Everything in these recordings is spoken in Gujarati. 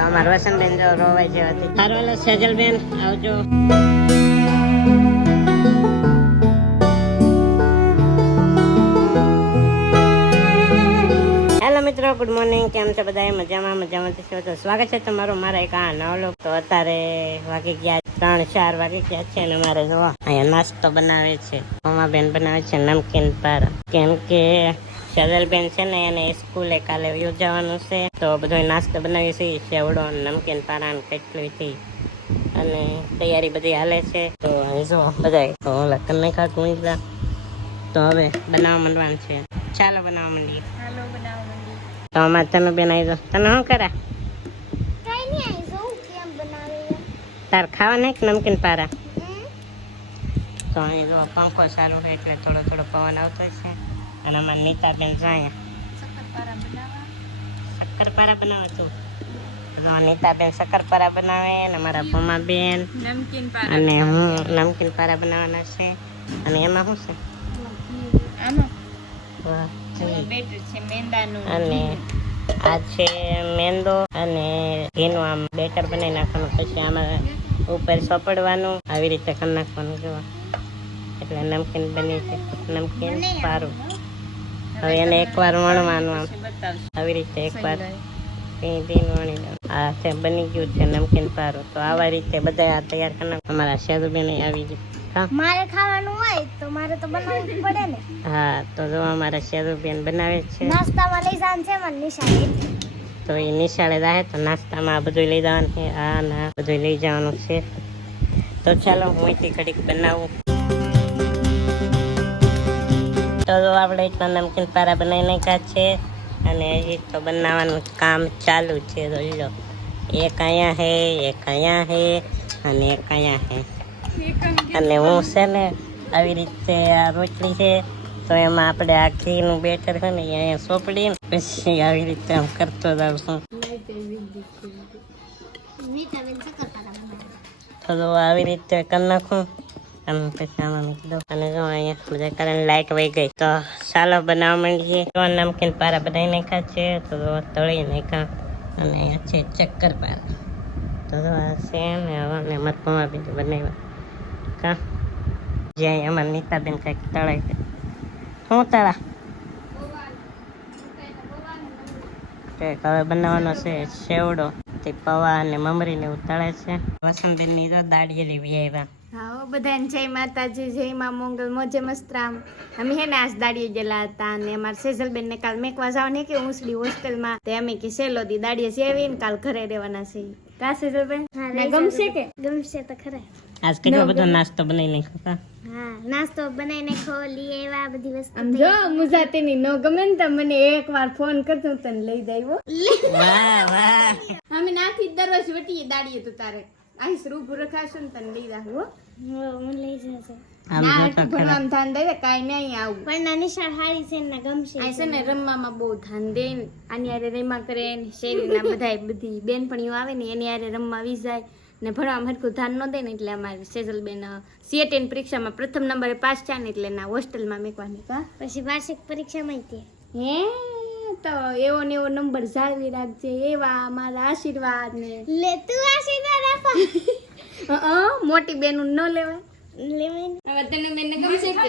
તો અમારા વસંતબેન જો રોવાઈ જેવા હતી. સારું હાલો સેજલબેન આવજો. હેલો મિત્રો, ગુડ મોર્નિંગ. કેમ છે બધા? મજામાં છો? સ્વાગત છે તમારું મારા એક આ નવો લોક. તો અત્યારે વાગી ગયા 3-4 વાગી ગયા છે અને મારે જો અહીંયા નાસ્તો બનાવે છે. બેન બનાવે છે નમકીન પાર. કેમ કે સેજલબેન છે ને એને સ્કૂલે કાલે યોજાવાનું છે, તો બધો નાસ્તો બનાવી છે. સેવડો નમકીન પારા કેટલી થઈ અને તૈયારી બધી હાલે છે. તો જો બધા ઓલા કને ખાક મૂકતા. તો હવે બનાવવા માંડવાનું છે. ચાલો બનાવવા માંડીએ. તો અમારે તમે બેન આવી જાઓ. તને શું કરા? તાર ખાવા નહીં નમકીન પારા? તો અહીં જો પંખો ચાલુ છે એટલે થોડો થોડો પવન આવતો છે. અને અમારે નીતાબેન જાય શક્કરપારા બનાવે તું. તો નીતાબેન શક્કરપારા બનાવે અને મારા ભમાબેન અને હું નમકીન પારા બનાવવાના છે. અને એમાં શું છે? અને આ છે મેંદો અને ઘીનું આમ બેટર બનાવી નાખવાનું. પછી આમાં ઉપર સોપડવાનું, આવી રીતે કરી નાખવાનું. જોવા એટલે નમકીન બની છે, નમકીન પારું. હવે એને એકવાર વણવાનું આમ આવી રીતે એકવાર વણી દેવાનું. આ છે બની ગયું છે નમકીન પારું. તો આવા રીતે બધા આ તૈયાર કરી નાખ. અમારા સેજુબેન આવી ગયું. મારે ખાવાનું હોય તો મારે તો બનાવવું પડે ને. હા, તો જો અમારા સેજુબેન બનાવે છે. નાસ્તામાં લઈ જવાનું છે મને નિશાળે. તો એ નિશાળે જાય તો નાસ્તામાં આ બધું લઈ જવાનું છે. આ ના બધું લઈ જવાનું છે. તો ચાલો હું અહીંથી ઘડીક બનાવું. તો આપણે એટલા નમકીન પારા બનાવી નાખ્યા છે અને હજી તો બનાવવાનું કામ ચાલુ છે. જોઈ લો, એક અહીંયા હે, એક અહીંયા હે અને એક અહીંયા હે. અને હું છે ને આવી રીતે આ રોટલી છે તો એમાં આપણે આ ઘીનું બેટર છે ને અહીંયા સોપડી પછી આવી રીતે આમ કરતો જાઉં છું. તો આવી રીતે કરી નાખું અને પછી આમાં મૂકી દઉં. અને જો અહીંયા બધા કારણ લાઈટ વહી ગઈ. તો ચાલો બનાવવા માંડીએ. તો નમકીન પારા બનાવી નાખ્યા છે. તો તળી નાખ્યા અને અહીંયા છે શક્કરપારા. તો આ છે ને હવે મરપમાં બીજું બનાવ્યા કા જ્યાં અમારા નીતાબેન કંઈક તળાય છે. શું તળા? હવે બનાવવાનો છે સેવડો. તે પૌવા અને મમરીને એવું તળે છે. વસંતબેનની તો દાડીએ લેવી આવ્યા. હા, બધાને જય માતાજી, જય માં મંગલ, મોજે મસ્તરામ. અમે હે ને આજ દાડીએ ગયેલા હતા અને અમારા સેજલબેન ને કાલ મેકવા જવાની કે ઊંસડી હોસ્ટેલમાં. તે અમે કે સેલો દી દાડીએ સેવીને કાલ ઘરે રહેવાના છે. કા સેજલબેન ગમશે કે? ગમશે તો ખરા. આજ કેટલો બધો નાસ્તો બનાવી નાખ્યો. હા, નાસ્તો બનાવીને ખોલી એવા બધી વસ્તુ. આમ જો મુજાતીની નો ગમે ને તો મને એકવાર ફોન કરજો, તને લઈ જાવ. વાહ વાહ. અમે નાથી દરરોજ વટીએ દાડીએ તો તારે અહીં રૂપ રખાશું ને તને લઈ જાવ. હો હું લઈ જશે. ના ભણવામાં ધ્યાન દે, કાઈ નહીં આવું. પણ ના નિશાળ હારી છે ને ગમશે. આ છે ને રમવામાં બહુ ધ્યાન દે ને. આની હારે રમવા કરે ને શેરીના બધા બધી બેનપણીઓ આવે ને એની હારે રમવા આવી જાય ને ભણવામાં હરખું ધ્યાન ન દે ને. એટલે અમારે સેજલબેન CAT પરીક્ષામાં પ્રથમ નંબરે પાસ થયા ને એટલે એના હોસ્ટેલમાં મેકવાની. કા પછી વાર્ષિક પરીક્ષામાં તે હે તો એવો ને એવો નંબર જાળવી રાખજે, એવા મારા આશીર્વાદ ને. લે તું આશીર્વાદ આપા. મોટી બેનું ન લેવાય. લેવાય. હવે તને બેનને ગમશે કે?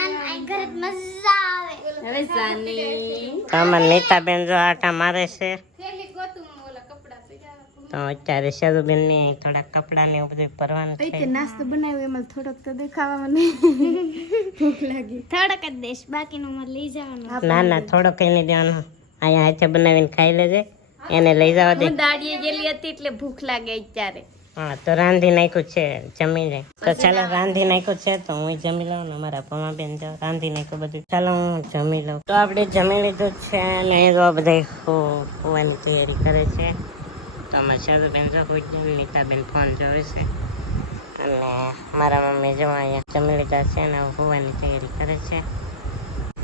આ ઘરે મજા આવે. હવે જાની અમારા નીતાબેન જો આટા મારે છે. તો અત્યારે સેજુબેન ની થોડા કપડા ને એવું બધું ભરવાનું છે. નાસ્તો બનાવ્યો એમાં થોડોક તો દેખાવા મને ભૂખ લાગી. થોડોક જ દેશ, બાકીનું મારે લઈ જવાનું. ના ના, થોડો કઈ નહીં દેવાનો. અહીંયા હાથે બનાવીને ખાઈ લેજે. એને લઈ જવા દે. હું દાડીએ ગયેલી હતી એટલે ભૂખ લાગે અત્યારે. હા, તો રાંધી નાખ્યું છે, જમી જાય. તો ચાલો રાંધી નાખ્યું છે તો હું જમી લઉં ને અમારા પમાબેન જો રાંધી નાખ્યું બધું. ચાલો હું જમી લઉં. તો આપણે જમી લીધું છે અને જો બધા હોવાની તૈયારી કરે છે. તો અમારા સેજુબેન જો નીતાબેન ફોન જોવે છે અને મારા મમ્મી જો અહીંયા જમી લીધા છે અને હોવાની તૈયારી કરે છે.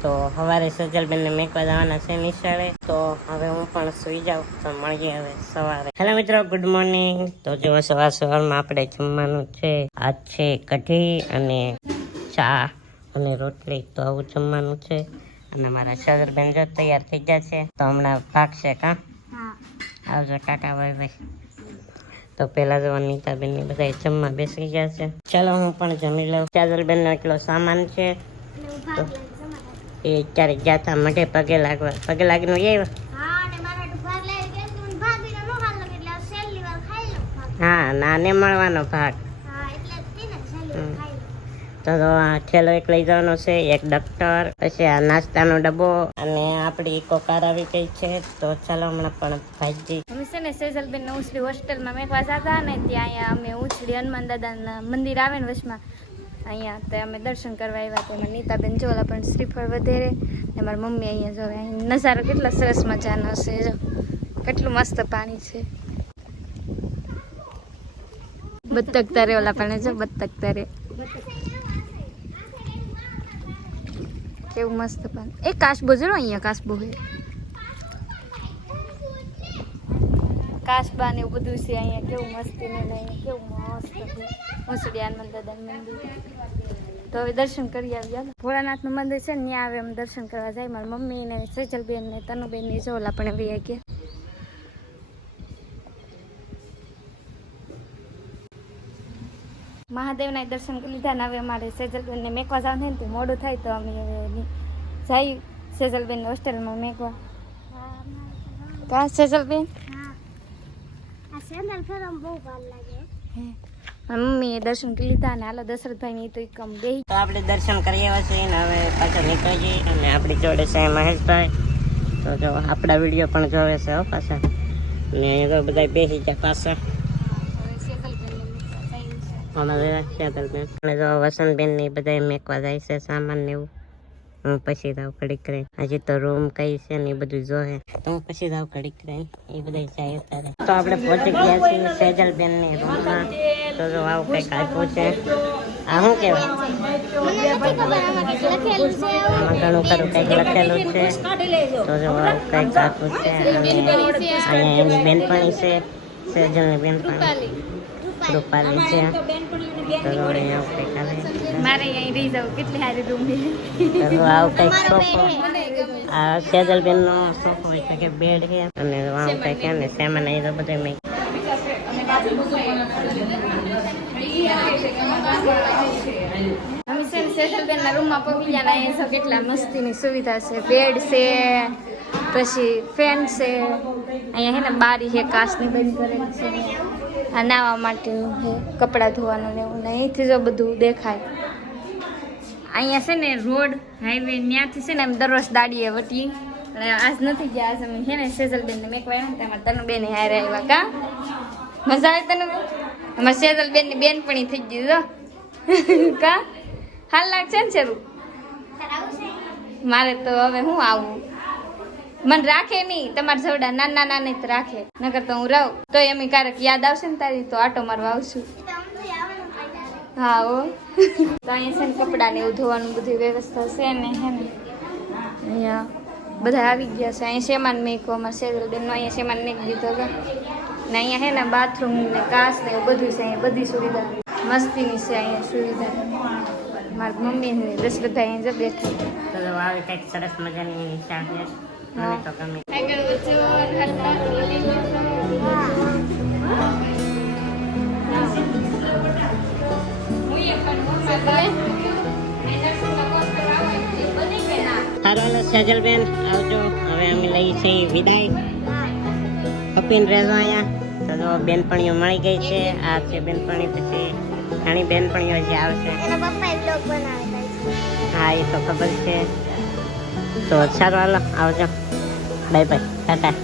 તો સવારે સેજલબેનને મેકવા જવાના છે નિશાળે. તો હવે હું પણ સુઈ જાઉં. તો મળીએ હવે સવારે. હેલો મિત્રો, ગુડ મોર્નિંગ. તો જો સવારમાં આપણે જમવાનું છે. આજ છે કઢી અને ચા અને રોટલી. તો આવું જમવાનું છે. અને મારા સેજલબેન જો તૈયાર થઈ ગયા છે તો હમણાં ભાગશે. કા હા હા આવજો, ટાટા, બાય બાય. તો પેલા જો નીતાબેન ની બધા જમવા બેસી ગયા છે. ચાલો હું પણ જમી લઉં. કાજલબેન નો એટલો સામાન છે અને હું ભાગ લઈને જમા એ ક્યારેક ગયા હતા મઢે પગે લાગીને આવ્યા. હા અને મારા હાટુ ભાગ લઈ કેમ કે મને ભાભીનો નો હાલ લાગે એટલે છેલ્લી વાર ખાઈ લઉં ભાગ. હા, નાને મળવાનો ભાગ. હા એટલે જ તે ને છેલ્લી વાર ખાઈ લઉં. તો આ ઠેલો એક લઈ જવાનો છે, એક ડક્ટર, પછી આ નાસ્તાનો ડબ્બો અને આપણી ઇકો કાર આવી ગઈ છે. તો ચાલો હમણાં પણ ભાઈજી અમે છે ને સેજલબેન ને ઉછળી હોસ્ટેલમાં મેકવા જતા ને ત્યાં અહીંયા અમે ઉછળી હનુમાન દાદાના મંદિર આવે ને વચમાં અહીંયા તો અમે દર્શન કરવા આવ્યા. તો એમાં નીતાબેન જોલા પણ શ્રીફળ વધેરે ને મારી મમ્મી અહીંયા જોવે. અહીં નજારો કેટલો સરસ મજાનો છે, જો કેટલું મસ્ત પાણી છે. બત્તક તારે ઓલા પણ જો બત્તક તારે કેવું મસ્ત પાણી. એ કાચબો જો અહીંયા કાચબો છે, કાચબા ને એવું બધું છે અહીંયા. કેવું મસ્તી ને અહીંયા કેવું મસ્ત છે ઉછળી હનુમાન દાદાનું મંદિર. તો હવે દર્શન કરી આવ્યા. ભોળાનાથનું મંદિર છે ને ત્યાં આવે અમે દર્શન કરવા જાય. મારી મમ્મી ને સેજલબેન ને તનુબેન ને જોલા પણ આવી ગયા. મહાદેવના દર્શન કરી લીધા ને હવે અમારે સેજલબેન ને મેકવા જવાનું ને મોડું થાય તો અમે હવે જઈ સેજલબેન હોસ્ટેલમાં મેકવા. કા સેજલબેન? હા આ સેન્ડલ ફેરમ બહુ ભાર લાગે. મમ્મીએ દર્શન કરી લીધા ને હાલો દશરથભાઈ ની તો કમ બે. તો આપણે દર્શન કરી આવ્યા છીએ ને હવે પાછા નીકળી જઈએ. અને આપણી જોડે છે મહેશભાઈ. તો જો આપણા વિડીયો પણ જોવે છે હો પાછા. ને અહીંયા તો બધા બેસી ગયા પાછા. અમારે સેજલબેન અને જો વસંતબેન ની બધા મેકવા જાય છે સામાન ને એવું. હું પછી રાવ ઘડીક રહી. હજી તો રૂમ કઈ છે ને એ બધું જોહે. તો હું પછી રાવ ઘડીક રહી. એ બધા જાય અત્યારે. તો આપણે પહોંચી ગયા છીએ સેજલબેન ની રૂમમાં. તો જો આવું કંઈક આપ્યું છે. આ શું કહેવાય? મને નથી ખબર આમાં કંઈક લખેલું છે એવું. આમાં ઘણું ખરું કંઈક લખેલું છે. તો જો આવું કંઈક આપ્યું છે. અને અહીંયા એની બેનપણી છે, સેજલની બેનપણી રૂપાલી છે. તો જો અહીંયા આવું કંઈક આવે. મારે અહીં રહી જાવ કેટલી સારી રૂમ છે. તો આવું કંઈક સોફો. આ સેજલબેન નો સોફો હોય છે કે બેડ છે. અને આવું કંઈક ને સામાન અહીં તો બધું મેં અમે છે ને સેજલબેનના રૂમમાં પગી ગયા ને અહીંયા કેટલા મસ્તીની સુવિધા છે. બેડ છે, પછી ફેન છે, અહીંયા હે ને બારી છે કાચની બંધ કરેલી છે. આ નાવા માટેનું છે, કપડાં ધોવાનું ને એવું. ને અહીંથી જો બધું દેખાય. અહીંયા છે ને રોડ હાઈવે ત્યાંથી છે ને એમ દરરોજ દાડીએ વટીએ. અને આજ નથી ગયા. આજ અમે છે ને સેજલબેનને મેકવા આવ્યા ને તેમાં તનુબેન હારે આવ્યા. કા મજા આવે તનુબેન? અમારે સેજલબેનની બેનપણી થઈ ગઈ જો. કા હાલ લાગશે ને શરૂ? મારે તો હવે હું આવું. મને રાખે નહીં તમારા જોડા નાના નાના તો રાખે. નકર તો હું રહું તો એમ ક્યારેક યાદ આવશે ને તારી તો આટો મારવા આવશું. હા હો. તો અહીંયા છે ને કપડાં ને એવું ધોવાનું બધી વ્યવસ્થા છે ને હે ને અહીંયા બધા આવી ગયા છે. અહીંયા શેમાન મેકો અમારે સેજલબેનનો અહીંયા શેમાન મેક દીધો હતો. ને અહીંયા હે ને બાથરૂમ ને કાચ ને એવું બધું છે. અહીંયા બધી સુવિધા મસ્તીની છે અહીંયા સુવિધા. મારી મમ્મી ને દશરથભાઈ અહીંયા જો બેઠા. તો આવી કંઈક સરસ મજાની નિશાળ છે. મને તો ગમે. સારું સેજલબેન આવજો. હવે અમે લઈ છીએ વિદાય. કપીને રહેજો અહીંયા. તો બેનપણીઓ મળી ગઈ છે. આ છે બેનપણી. પછી ઘણી બેનપણીઓ જે આવશે. એના પપ્પાએ બ્લોગ બનાવેલા છે. હા એ તો ખબર છે. તો ચાલો હાલો આવજો. Bye bye, Tata.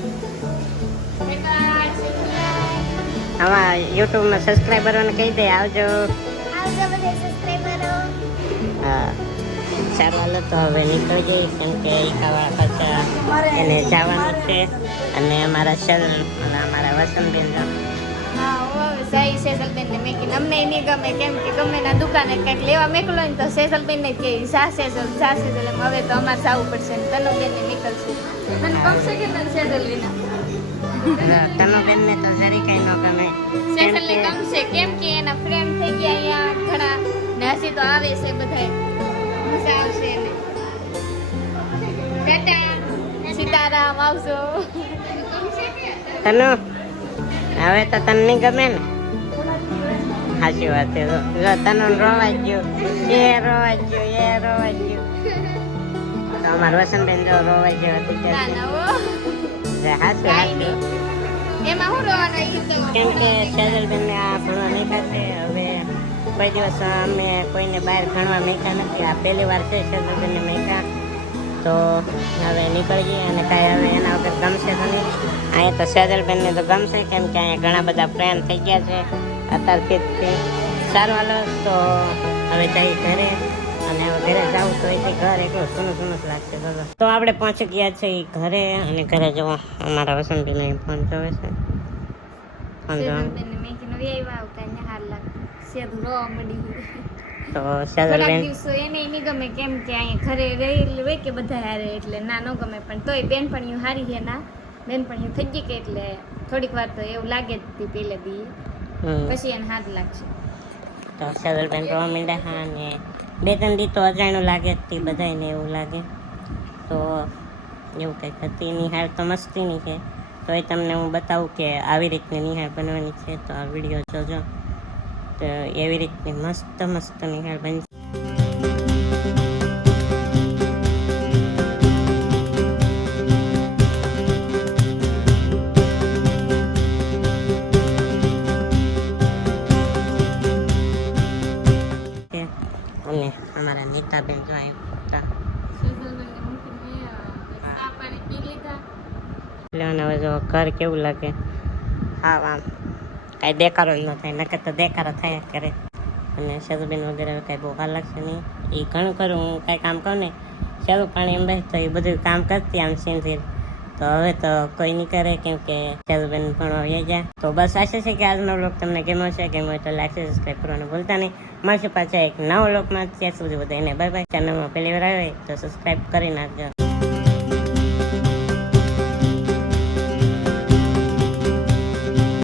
આમાં યુટ્યુબમાં સબસ્ક્રાઈબરોને કહી દે આવજો. આવજો બધા સબસ્ક્રાઇબરો. હા ચાલો હાલો તો હવે નીકળી જઈએ. કેમ કે એકાવાળા પાછા એને જવાનું છે. અને અમારા શરલ અને અમારા વસંતબેન જો હા હવે સાઈ સેજલબેનને મેકીને અમને નહીં ગમે. કેમ કે ગમે ના દુકાને કંઈક લેવા મેકલો ને તો સેજલબેનને કે જા સેજલ એમ હવે તો અમારે જવું પડશે ને તનુબેનને નીકળશે. અને ગમશે કે તને સેજલબેન? તનુબેનને તો જરી કઈ ન ગમે. સેજલને ગમશે કેમ કે એના ફ્રેન્ડ થઈ ગયા અહીંયા ઘણા ને હજી તો આવે છે બધાય. મજા આવશે એને. ટાટા સીતારામ આવજો. તનુ હવે તો તને નહીં ગમે ને સાચી વાત છે જો તનુ રોવા ગયું એ રોવા ગયું તો અમારા વસંતબેન જો રોવા ગયો હતી ના ના ઓ હાસું હાસું એમાં હું રોવાના ઈ તો કેમ કે સેજલબેન ને આ ભણવા મેકા છે હવે કોઈ દિવસ અમે કોઈને બહાર ભણવા મેકા નથી આ પહેલી વાર છે સેજલબેન ને મેકા તો હવે નીકળીએ અને કાંઈ હવે એના વગર ગમશે તો નહીં અહીંયા તો સેજલબેન ને તો ગમશે કેમ કે અહીંયા ઘણા બધા ફ્રેન્ડ થઈ ગયા છે અત્યારથી સારું હાલો તો હવે જઈ ઘરે અને હવે ઘરે જવું તો અહીંથી ઘર એકલું સૂનું જ લાગશે તો આપણે પહોંચી ગયા છે ઈ ઘરે અને ઘરે જવા અમારા વસંતભાઈને ફોન જોવે છે ફોન જોવા સેજલબેનને મેં કીધું નવી આવ્યા આવતા ને હાર લાગ સેજલ રોવા મળી તો થોડાક સેજલબેન દિવસો એને નહીં ગમે કેમ કે અહીંયા ઘરે રહેલી હોય કે બધા હારે એટલે ના ન ગમે પણ તોય બેનપણીઓ હારી છે ના બેનપણીઓ થઈ ગઈ કે એટલે થોડીક વાર તો એવું લાગે જ હતી પહેલે દી પછી એને હાથ લાગશે તો સેજલબેન રોવા માંડ્યા હા ને 2-3 દી તો અજાણ્યું લાગે જ તે બધાને એવું લાગે તો એવું કંઈક હતી નિહાળ તો મસ્તીની છે તો એ તમને હું બતાવું કે આવી રીતની નિહાળ બનવાની છે તો આ વિડીયો જોજો તો એવી રીતની મસ્ત નિહાળ બનશે અને અમારા નીતાબેન જો આવ્યા સેજલબેનને મૂકીને ચા પાણી પી લીધા એટલે હવે જો ઘર કેવું લાગે હા આમ કાંઈ દેખાડો જ ન થાય નકર તો દેખાડો થાય જ કરે અને સેજલબેન વગેરે હવે કાંઈ બહુ વાર લાગશે નહીં એ ઘણું ખરું હું કાંઈ કામ કરું ને સેલું પાણી એમ તો એ બધું કામ કરતી આમ સીનથી તો હવે તો કોઈ નહીં કરે કેમ કે સેજલબેન ભણવા વહી ગયા તો બસ આશા છે કે આજનો વ્લોગ તમને ગમ્યો છે ગમ્યો હોય તો લાઈક સબસ્ક્રાઈબ કરવાનું ભૂલતા નહીં મળશે પાછા એક નવો વ્લોગમાં ત્યાં સુધી બધાને બાય બાય ચેનલમાં પહેલી વાર આવે તો સબસ્ક્રાઈબ કરી નાખજો